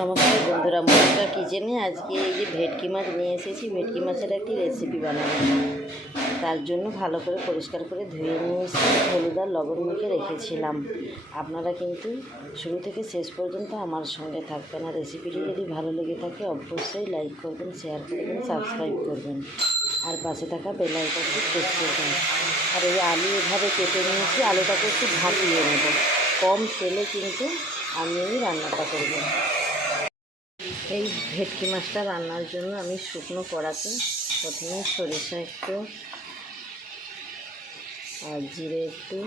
নমস্কার বন্ধুরা মনিকা কিচেনে আজকে এই যে ভেটকি মাছ নিয়ে এসেছি, ভেটকি মাছের একটি রেসিপি বানাবো। তার জন্য ভালো করে পরিষ্কার করে ধুয়ে নিয়ে এসে হলুদ আর লবণ মেখে রেখেছিলাম। আপনারা কিন্তু শুরু থেকে শেষ পর্যন্ত আমার সঙ্গে থাকবেন আর রেসিপিটি যদি ভালো লেগে থাকে, অবশ্যই লাইক করবেন শেয়ার করবেন সাবস্ক্রাইব করবেন। আর পাশে থাকা বেল আইকনটি প্রেস করবেন। আর এই আলু এভাবে কেটে নিয়েছি, আলুটাকে একটু ভাপিয়ে নেব। কম তেলে কিন্তু আমি এই রান্নাটা করব। এই ভেটকি মাছটা রান্নার জন্য আমি শুকনো কড়াতে প্রথমে সরিষা একটু আর জিরে একটু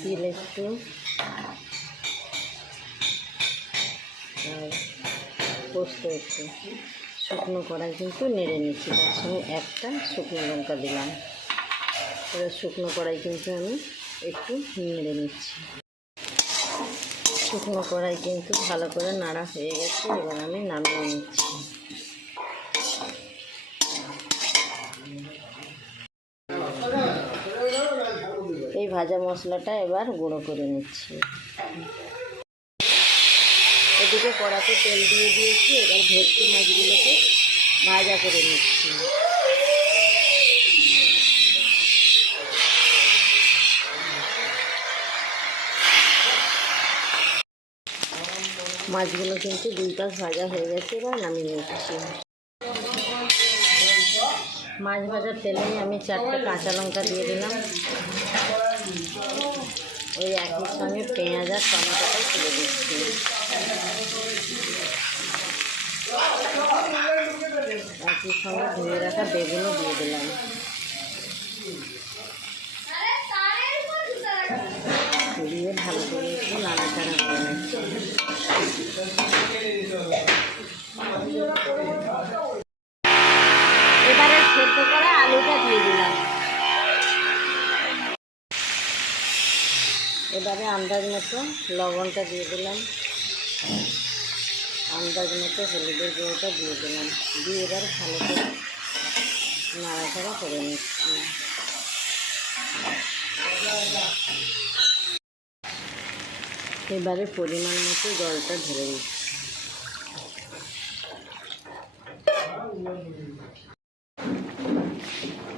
তিল একটু আর পোস্ত একটু। শুকনো কড়াই কিন্তু নেড়ে নিচ্ছি, তার সঙ্গে একটা শুকনো লঙ্কা দিলাম। এবার শুকনো কড়াই কিন্তু আমি একটু নেড়ে নিচ্ছি। শুকনো কড়াই কিন্তু ভালো করে নাড়া হয়ে গেছে, এবার আমি নামিয়ে নিচ্ছি। এই ভাজা মশলাটা এবার গুঁড়ো করে নিচ্ছি। এদিকে কড়াতে তেল দিয়ে দিয়েছি, এবার ভেটকি মাছগুলোকে ভাজা করে নিচ্ছি। মাছগুলো কিন্তু দুই পাশ ভাজা হয়ে গেছে, এবার নামিয়ে নিচ্ছি মাছ ভাজার তেলেই আমি চারটে কাঁচা লঙ্কা দিয়ে দিলাম। ওই একই সঙ্গে পেঁয়াজ আর টমেটোটাও তুলে দিচ্ছি। একই সঙ্গে ধুয়ে রাখা বেগুনও দিয়ে দিলাম। দিয়ে ভালো করে একটু নাড়াচাড়া করে এবারে সেদ্ধ করা আলুটা দিয়ে দিলাম। এবারে আন্দাজ মতো লবণটা দিয়ে দিলাম। আন্দাজ মতো হলুদের গুঁড়োটা দিয়ে দিলাম। দিয়ে এবার ভালো করে নাড়াচাড়া করে নিচ্ছি। এবারে পরিমাণ মতো জলটা ঢেলে দিচ্ছি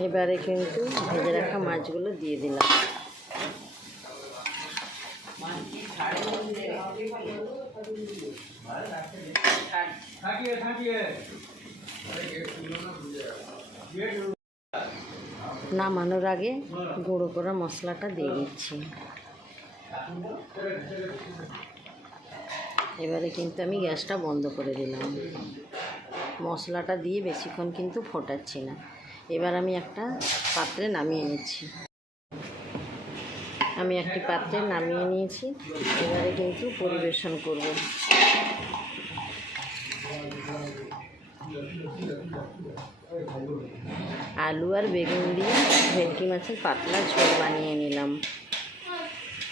এবারে কিন্তু ভেজে রাখা মাছগুলো দিয়ে দিলাম। নামানোর আগে গুঁড়ো করা মশলাটা দিয়ে দিচ্ছি। এবারে কিন্তু আমি গ্যাসটা বন্ধ করে দিলাম। মশলাটা দিয়ে বেশিক্ষণ কিন্তু ফোটাচ্ছি না। এবার আমি একটা পাত্রে নামিয়ে নিচ্ছি। আমি একটি পাত্রে নামিয়ে নিয়েছি। এবারে কিন্তু পরিবেশন করব। আলু আর বেগুন দিয়ে ভেটকি মাছের পাতলা ঝোল বানিয়ে নিলাম।